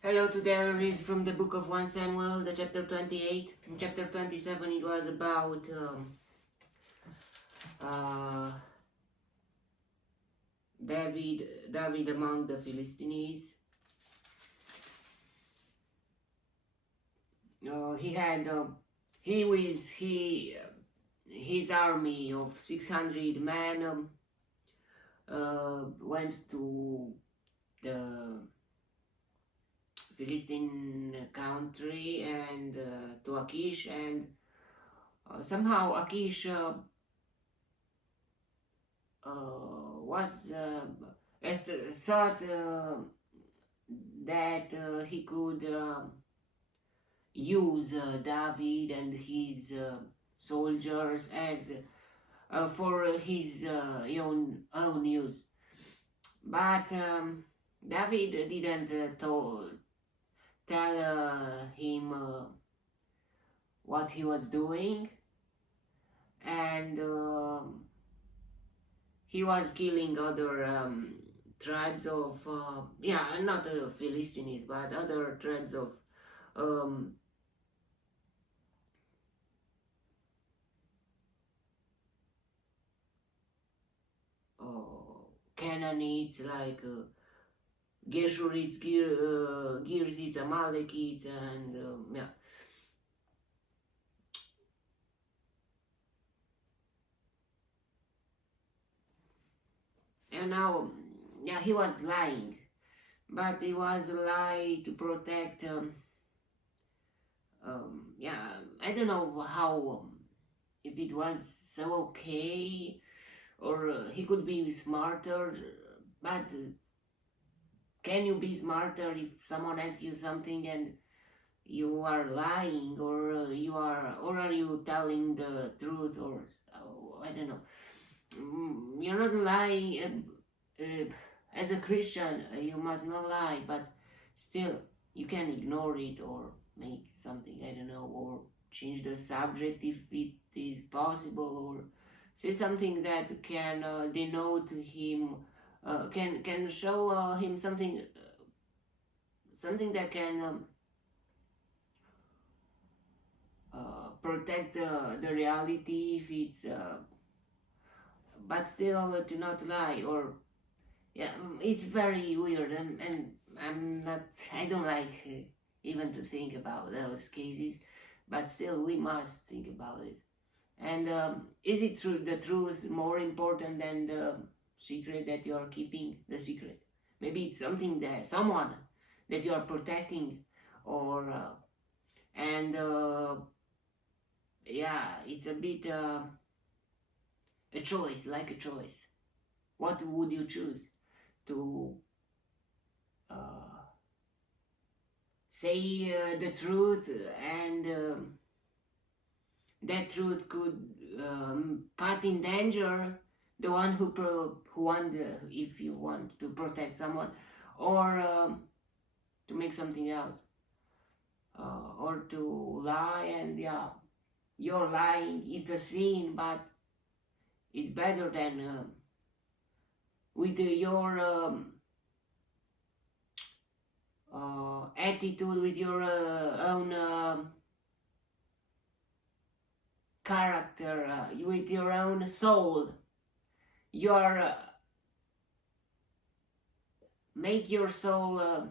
Hello, today I'll read from the book of 1 Samuel, the chapter 28. In chapter 27 it was about uh, David among the Philistines. He had his army of 600 men went to the Philistine country and to Achish, and somehow Achish was thought that he could use David and his soldiers as for his own use, but David didn't tell him what he was doing, and he was killing other tribes of not the Philistines but other tribes of um, Canaanites, like Geshurites, Girzites, Amalekites, and and now he was lying, but he was a lie to protect I don't know how, if it was so okay, or he could be smarter, but can you be smarter if someone asks you something and you are lying, or or are you telling the truth, or I don't know. You're not lying. As a Christian, you must not lie, but still you can ignore it or make something, I don't know, or change the subject if it is possible, or say something that can denote him, can show him something, something that can protect the reality if it's but still to not lie, or it's very weird, and I don't like even to think about those cases, but still we must think about it. And is it true, the truth more important than the secret that you are keeping? The secret, maybe it's something that someone that you are protecting, or and it's a bit a choice, like a choice. What would you choose? To say the truth, and that truth could put in danger the one who want, if you want to protect someone, or to make something else, or to lie, and you're lying, it's a sin, but it's better than with your attitude, with your own character, with your own soul. You're make your soul.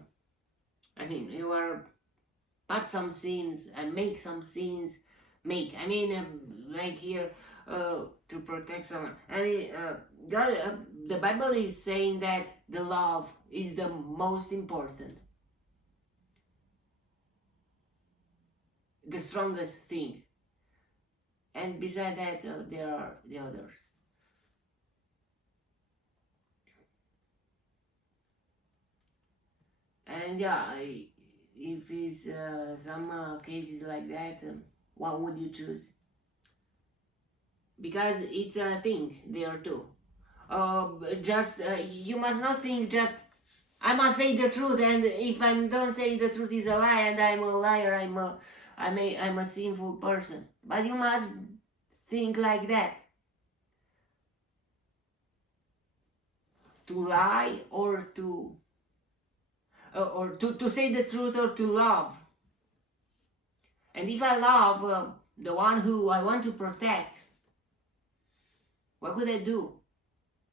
You are put some sins and make some sins. Like here, to protect someone. God, the Bible is saying that the love is the most important, the strongest thing, and beside that, there are the others. And if it's some cases like that, what would you choose? Because it's a thing there too. Just you must not think just I must say the truth, and if I don't say the truth is a lie, and I'm a liar, I'm a sinful person. But you must think like that. To lie or to or to say the truth, or to love. And if I love the one who I want to protect, what could I do?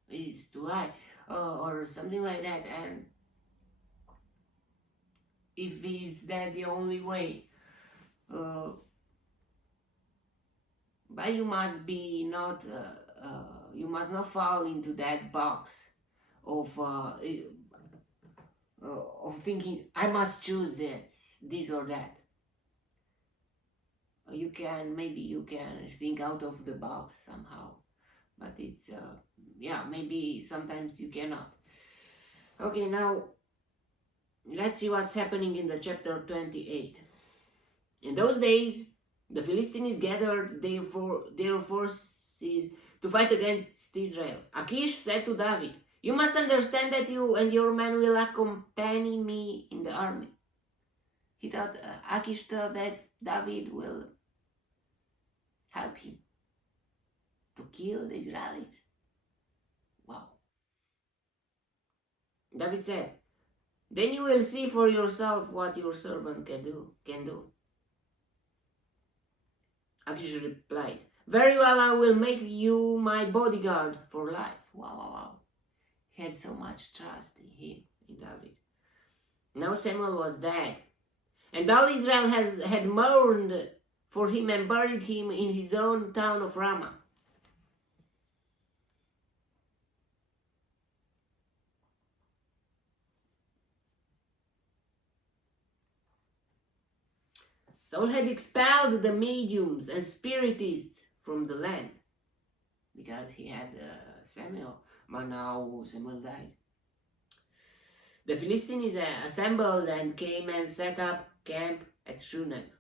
Is to lie or something like that. And if is that the only way, but you must be not you must not fall into that box of thinking I must choose this or that. Maybe you can think out of the box somehow, but it's yeah, maybe sometimes you cannot. Okay, now let's see what's happening in the chapter 28. In those days, the Philistines gathered their forces to fight against Israel. Achish said to David, "You must understand that you and your men will accompany me in the army." Achish thought that David will help him to kill the Israelites. Wow. David said, "Then you will see for yourself what your servant can do." Achish replied, "Very well, I will make you my bodyguard for life." Wow. He had so much trust in him, in David. Now Samuel was dead, and all Israel had mourned for him and buried him in his own town of Ramah. Saul had expelled the mediums and spiritists from the land because he had Samuel, but now Samuel died. The Philistines assembled and came and set up camp at Shunem.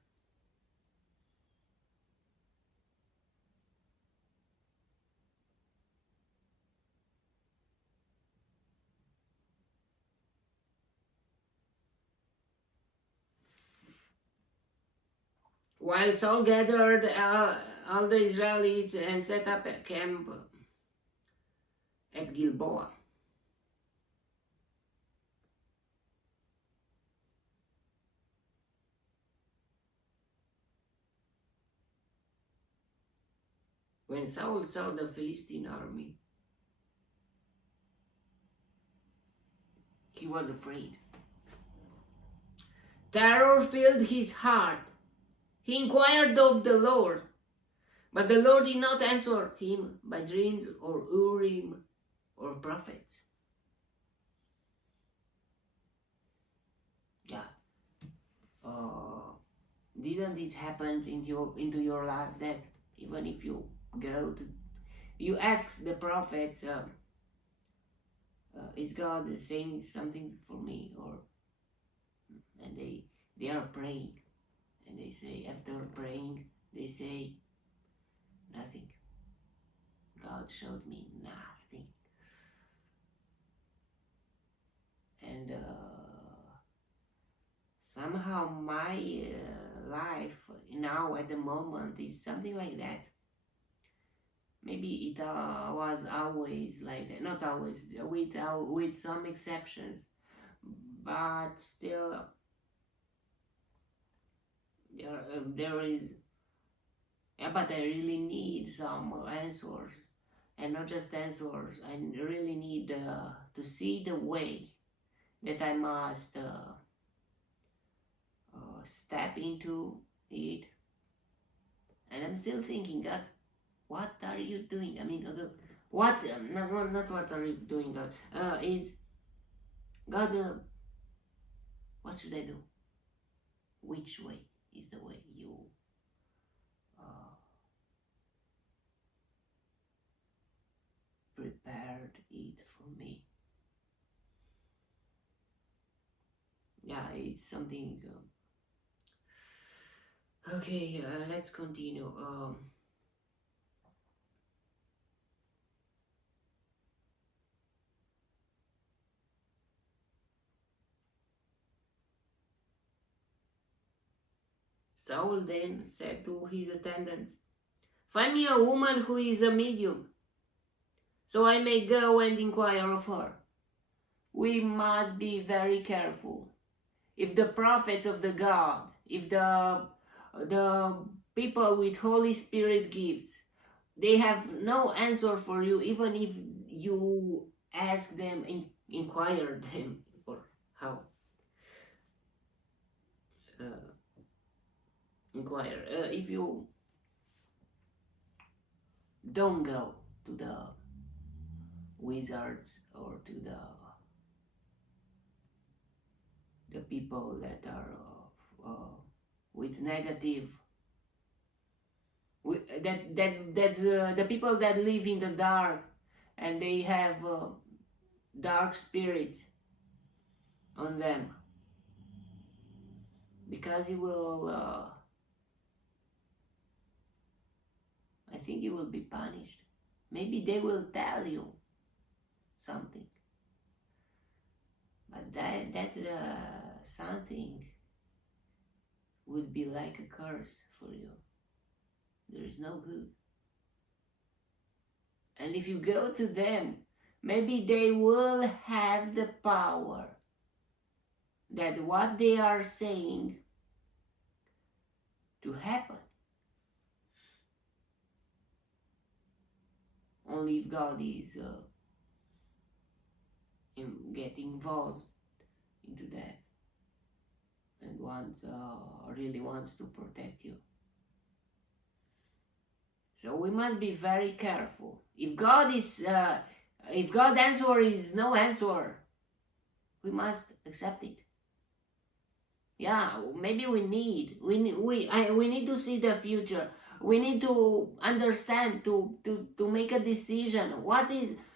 While Saul gathered all the Israelites and set up a camp at Gilboa. When Saul saw the Philistine army, he was afraid. Terror filled his heart. He inquired of the Lord, but the Lord did not answer him by dreams or Urim or prophets. Yeah. Didn't it happen into your life that even if you you ask the prophets, is God saying something for me? And they are praying. And they say, after praying, they say, nothing. God showed me nothing. And somehow my life now at the moment is something like that. Maybe it was always like that. Not always, with some exceptions. But still, there is, yeah, but I really need some answers, and not just answers. I really need to see the way that I must step into it. And I'm still thinking, God, what are you doing? I mean, what? Not what are you doing, God? Is God? What should I do? Which way is the way you prepared it for me? Yeah, it's something. Okay, let's continue. Saul then said to his attendants, "Find me a woman who is a medium, so I may go and inquire of her." We must be very careful if the prophets of the God, if the people with Holy Spirit gifts, they have no answer for you, even if you ask them, inquire them, or how uh, inquire. If you don't go to the wizards or to the people that are with negative, the people that live in the dark, and they have dark spirits on them, because you will I think you will be punished. Maybe they will tell you something, but that something would be like a curse for you. There is no good. And if you go to them, maybe they will have the power that what they are saying to happen. Only if God is getting involved into that and really wants to protect you. So we must be very careful. If God's answer is no answer, we must accept it. Yeah, maybe we need to see the future. We need to understand, to make a decision.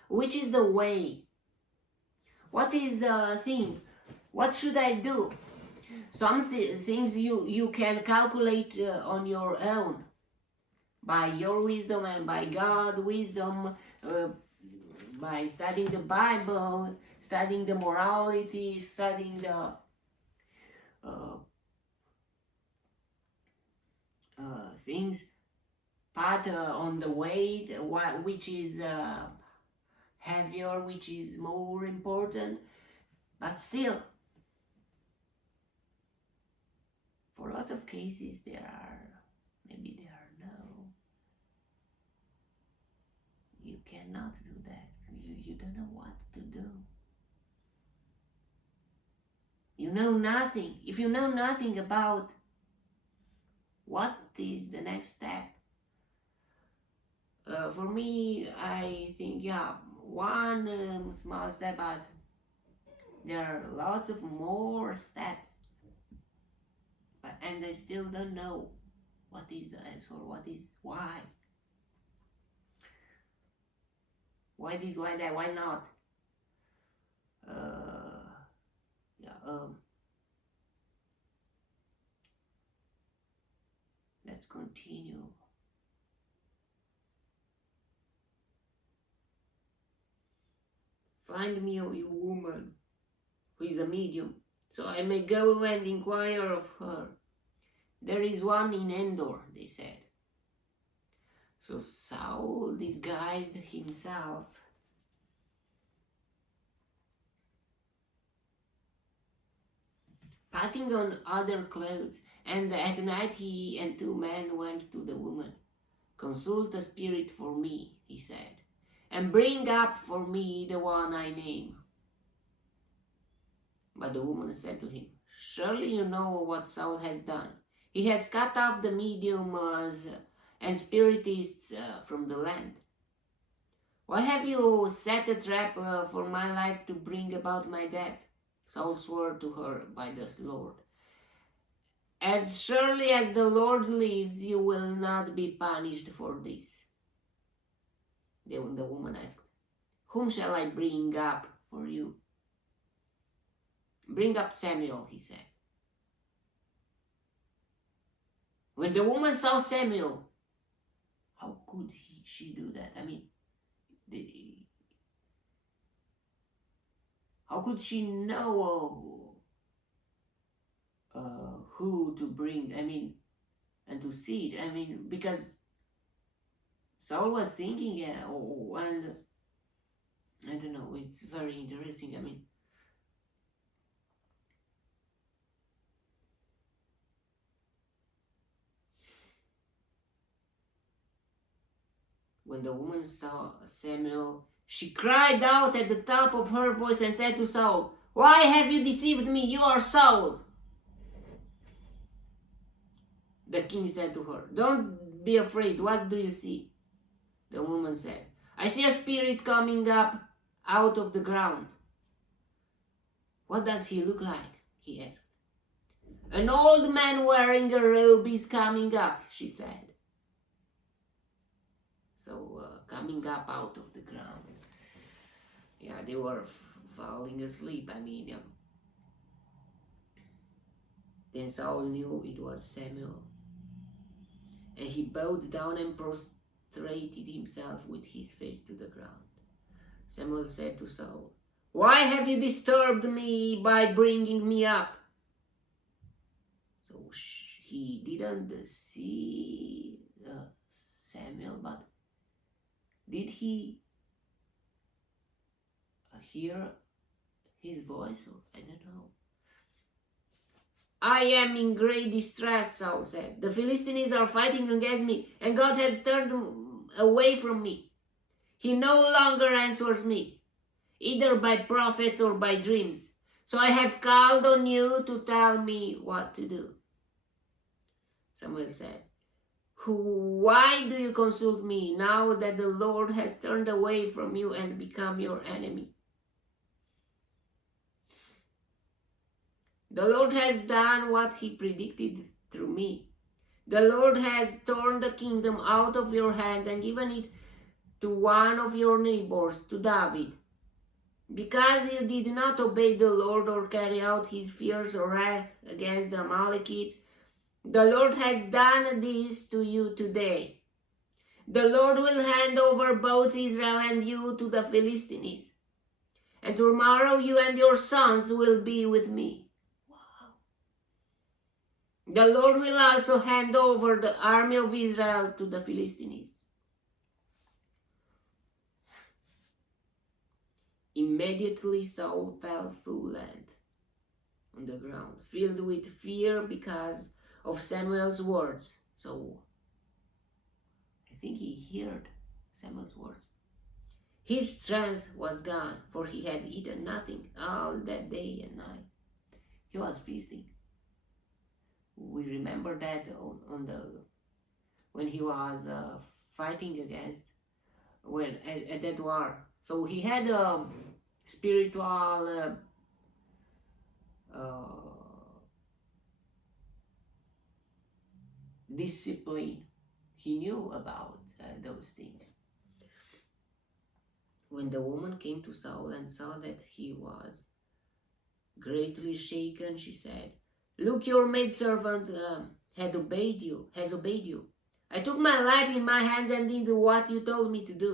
Which is the way? What is the thing? What should I do? Some things you can calculate on your own, by your wisdom and by God's wisdom, by studying the Bible, studying the morality, studying the things, path on the way, which is heavier, which is more important. But still, for lots of cases, there are no. You cannot do that. You don't know what to do. You know nothing. If you know nothing about what is the next step, for me, I think, yeah, one small step, but there are lots of more steps. And I still don't know what is the answer, why. Why this, why that, why not? Let's continue. Find me, O you woman, who is a medium, so I may go and inquire of her. There is one in Endor, they said. So Saul disguised himself putting on other clothes, and at night he and two men went to the woman. Consult a spirit for me, he said, and bring up for me the one I name. But the woman said to him, surely you know what Saul has done. He has cut off the mediums and spiritists from the land. Why have you set a trap for my life to bring about my death? Saul swore to her by the Lord, as surely as the Lord lives, you will not be punished for this. The woman asked, whom shall I bring up for you? Bring up Samuel, he said. When the woman saw Samuel, how could she do that? I mean, how could she know who to bring? I mean, and to see it. I mean, because Saul was thinking, and I don't know, it's very interesting. I mean, When the woman saw Samuel, she cried out at the top of her voice and said to Saul, "Why have you deceived me? You are Saul." The king said to her, "Don't be afraid. What do you see?" The woman said, "I see a spirit coming up out of the ground." "What does he look like?" he asked. "An old man wearing a robe is coming up," she said. So, coming up out of the ground. Yeah, they were falling asleep. Then Saul knew it was Samuel. And he bowed down and prostrated himself with his face to the ground. Samuel said to Saul, "Why have you disturbed me by bringing me up?" So he didn't see Samuel, but did he hear his voice? I don't know. "I am in great distress," Saul said. "The Philistines are fighting against me, and God has turned away from me. He no longer answers me, either by prophets or by dreams. So I have called on you to tell me what to do." Samuel said, "Why do you consult me now that the Lord has turned away from you and become your enemy? The Lord has done what he predicted through me. The Lord has torn the kingdom out of your hands and given it to one of your neighbors, to David. Because you did not obey the Lord or carry out his fierce wrath against the Amalekites, the Lord has done this to you today. The Lord will hand over both Israel and you to the Philistines. And tomorrow you and your sons will be with me. The Lord will also hand over the army of Israel to the Philistines." Immediately Saul fell full length on the ground, filled with fear because of Samuel's words. So I think he heard Samuel's words. His strength was gone, for he had eaten nothing all that day and night. He was feasting. We remember that when he was fighting against at that war. So he had a spiritual discipline. He knew about those things. When the woman came to Saul and saw that he was greatly shaken, she said, "Look, your maidservant has obeyed you. I took my life in my hands and did what you told me to do.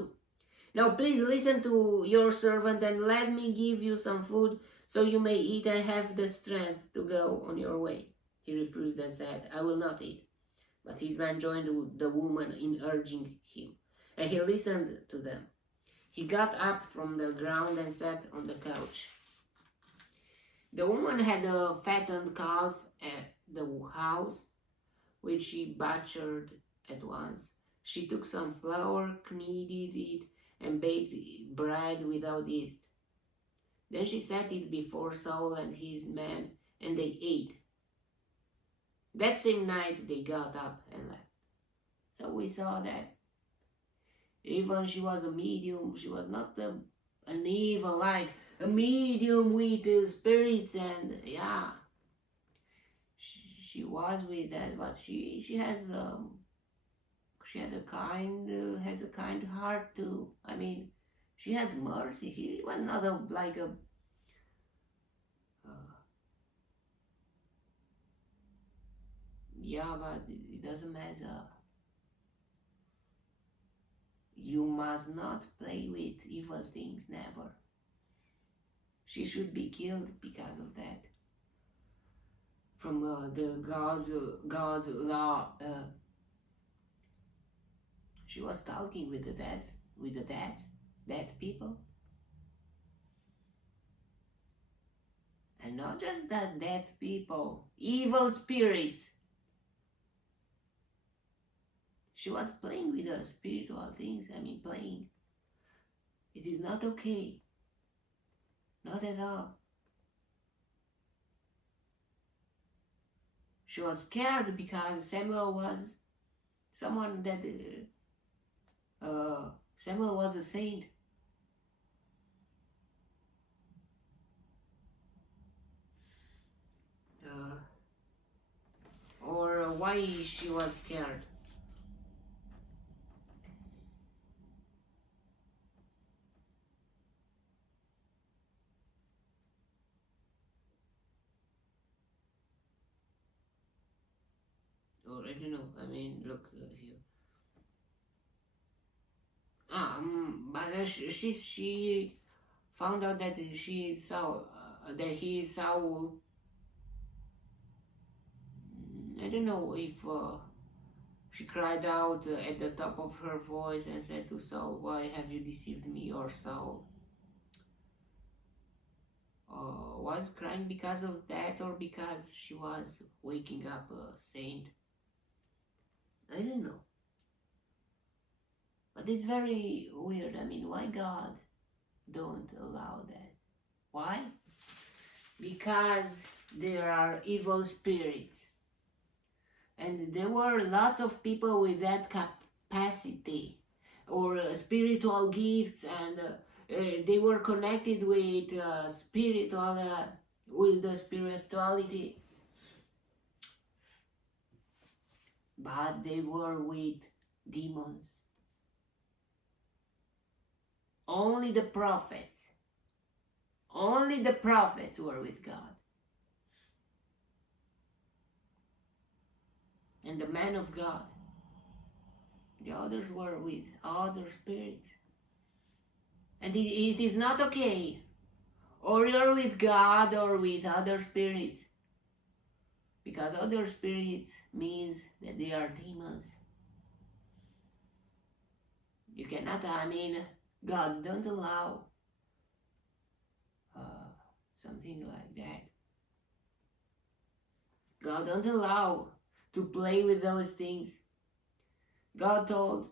Now please listen to your servant and let me give you some food so you may eat and have the strength to go on your way." He refused and said, "I will not eat." But his man joined the woman in urging him, and he listened to them. He got up from the ground and sat on the couch. The woman had a fattened calf at the house, which she butchered at once. She took some flour, kneaded it, and baked bread without yeast. Then she set it before Saul and his men, and they ate. That same night they got up and left. So we saw that even she was a medium, she was not an evil, like a medium with spirits, and yeah, she was with that, but she has she had has a kind heart too. She had mercy. He was not like a yeah, but it doesn't matter. You must not play with evil things, never. She should be killed because of that. From the God's law, she was talking with the dead people. And not just that dead people, evil spirits. She was playing with the spiritual things. I mean, playing. It is not okay. Not at all. She was scared because Samuel was someone that Samuel was a saint. Or why she was scared? Or I don't know. I mean, look here. But she found out that she saw that he is Saul. I don't know if she cried out at the top of her voice and said to Saul, "Why have you deceived me, or Saul?" Was crying because of that, or because she was waking up a saint? I don't know. But it's very weird. I mean, why God don't allow that? Why? Because there are evil spirits. And there were lots of people with that capacity or spiritual gifts, and they were connected with with the spirituality, but they were with demons. Only the prophets were with God. And the man of God. The others were with other spirits. And it is not okay. Or you're with God or with other spirits. Because other spirits means that they are demons. You cannot, I mean, God don't allow something like that. God don't allow to play with those things. God told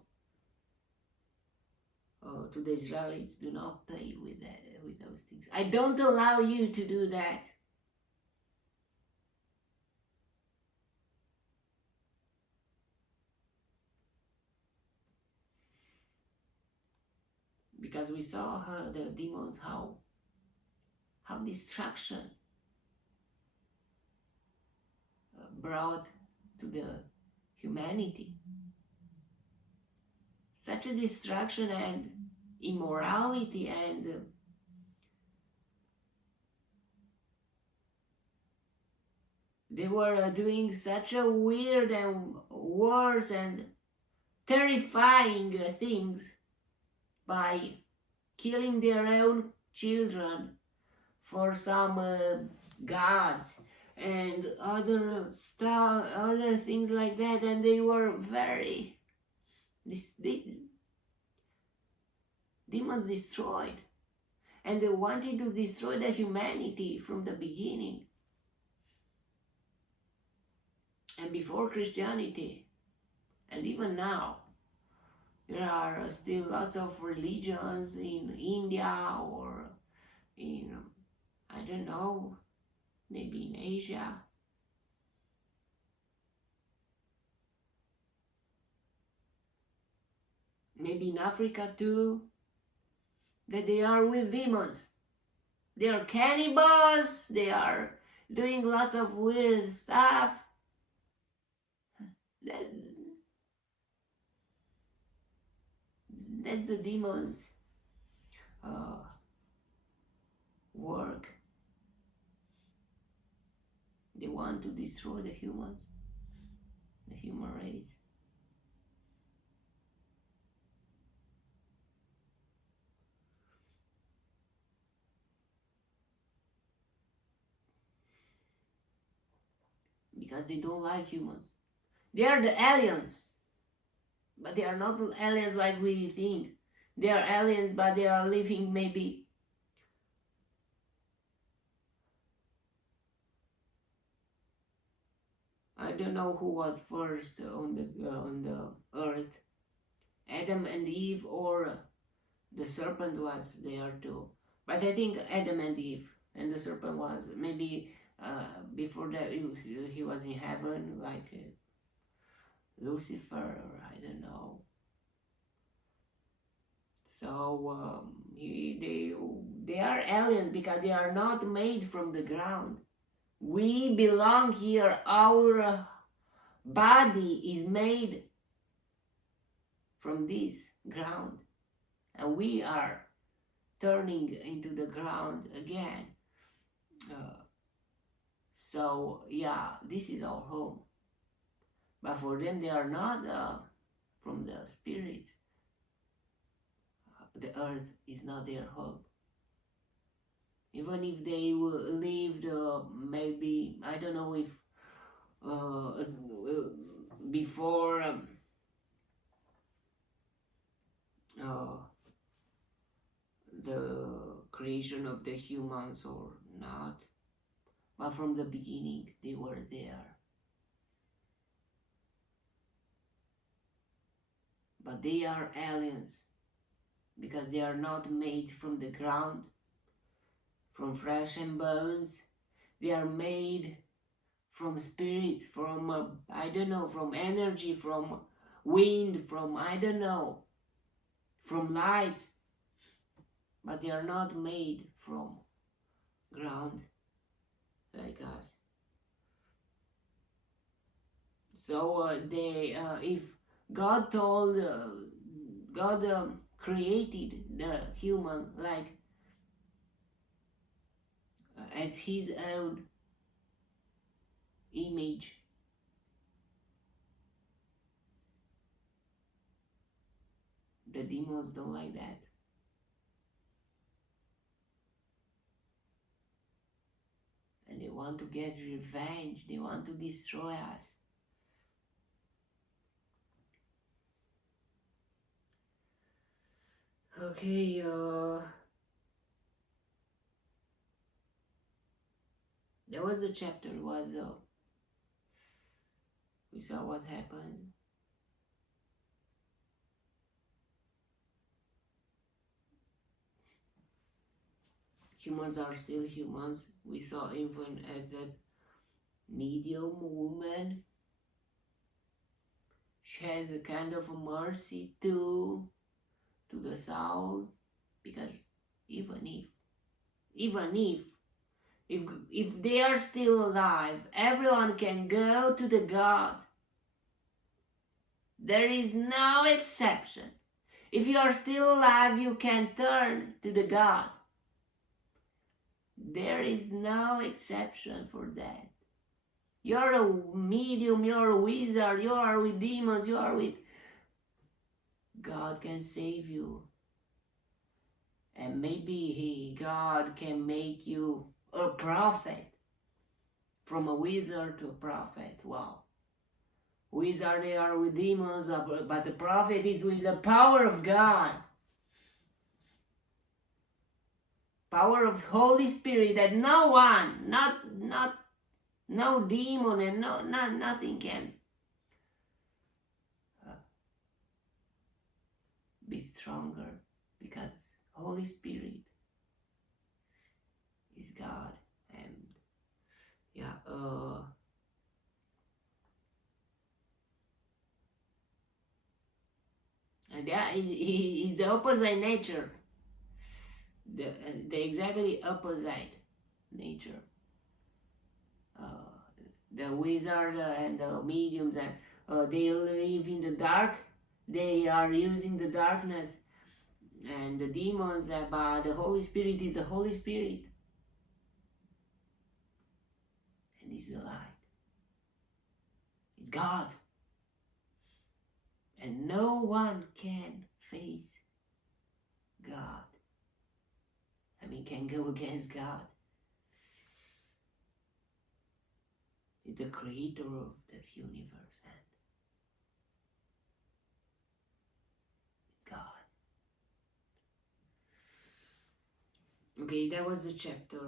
to the Israelites, do not play with those things. I don't allow you to do that. Because we saw how the demons, how destruction brought to the humanity. Such a destruction and immorality, and they were doing such a weird and worse and terrifying things by killing their own children for some gods and other stuff, other things like that, and they were very demons destroyed, and they wanted to destroy the humanity from the beginning. And before Christianity, and even now, there are still lots of religions in India or in, I don't know, maybe in Asia. Maybe in Africa too, that they are with demons. They are cannibals, they are doing lots of weird stuff. That's the demons' work. They want to destroy the humans, the human race. Because they don't like humans. They are the aliens. But they are not aliens like we think. They are aliens, but they are living maybe I don't know who was first on the earth, Adam and Eve, or the serpent was there too. But I think Adam and Eve, and the serpent was maybe before that he was in heaven, like Lucifer, or I don't know. So they are aliens because they are not made from the ground. We belong here. Our body is made from this ground, and we are turning into the ground again. So yeah, this is our home. But for them, they are not from the spirit. The earth is not their home. Even if they lived maybe, I don't know if before the creation of the humans or not, but from the beginning they were there. But they are aliens because they are not made from the ground, from flesh and bones. They are made from spirit, from I don't know, from energy, from wind, from I don't know, from light. But they are not made from ground like us. So if God told, God created the human like as his own image, the demons don't like that. And they want to get revenge. They want to destroy us. Okay, that was the chapter. Was we saw what happened. Humans are still humans. We saw even at that medium woman. She had a kind of a mercy to the Saul, because even if they are still alive, everyone can go to the God. There is no exception. If you are still alive, you can turn to the God. There is no exception for that. You're a medium, you're a wizard, you are with demons, you are with... God can save you. And maybe God can make you a prophet. From a wizard to a prophet. Wow. Wizard, they are with demons, but the prophet is with the power of God. Power of Holy Spirit that no one, no demon and nothing can be stronger, because Holy Spirit is God. And yeah, and that is the opposite nature, the exactly opposite nature. The wizard and the mediums, and they live in the dark. They are using the darkness, and the demons, but the Holy Spirit is the Holy Spirit, and is the light. It's God, and no one can face God. I mean, can go against God. He's the creator of the universe, and it's God. Okay, that was the chapter.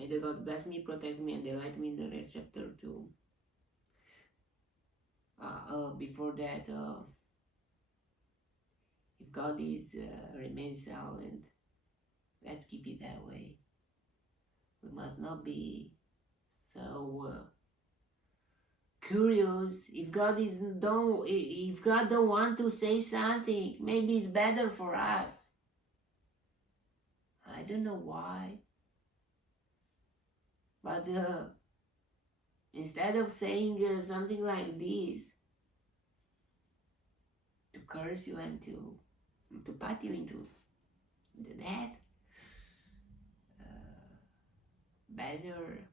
May the God bless me, protect me, and delight me in the next chapter too. Before that, if God is remains silent, let's keep it that way. We must not be so curious. If God don't want to say something, maybe it's better for us. I don't know why, but instead of saying something like this, to curse you and to pat you into the head, better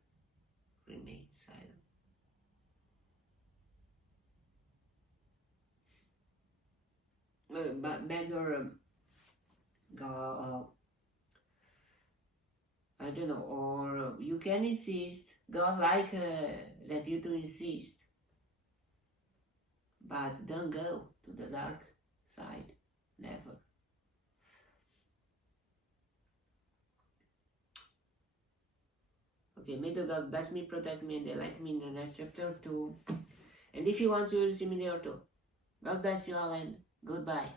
remain silent. But better go, I don't know, or you can insist. God like that you to insist, but don't go to the dark side, never. Okay, may the God bless me, protect me, and delight me in the next chapter too. And if you want, you will see me there too. God bless you all and goodbye.